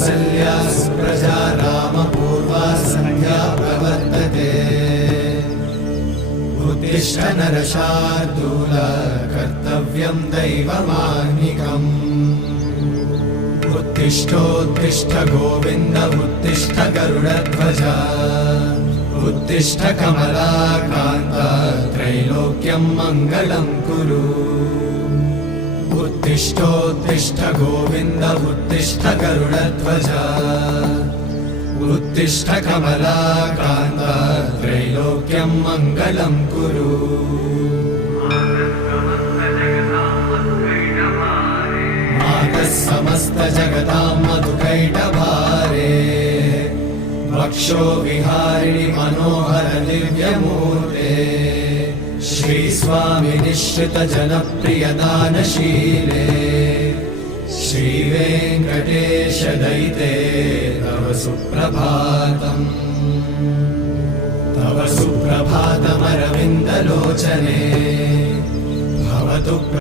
कौसल्या सुप्रजा रामपूर्वा सन्ध्या प्रवर्तते उत्तिष्ठ नरशार्दूल कर्तव्यं दैवमाह्निकम् उत्तिष्ठोत्तिष्ठ गोविन्द उत्तिष्ठ गरुडध्वज उत्तिष्ठ कमलाकान्त त्रैलोक्यं मङ्गलं कुरु उत्तिष्ठोत्तिष्ठ गोविन्द उत्तिष्ठ गरुडध्वज उत्तिष्ठ कमलाकान्त त्रैलोक्यं मङ्गलं कुरु मातः समस्त जगतां मधुकैटभारे वक्षो विहारिणि मनोहर दिव्यमूर्ते श्रीस्वामि निश्चित जनप्रिय दानशीले श्रीवेङ्कटेश दयिते तव सुप्रभातम् तव सुप्रभातमरविन्दलोचने भवतु।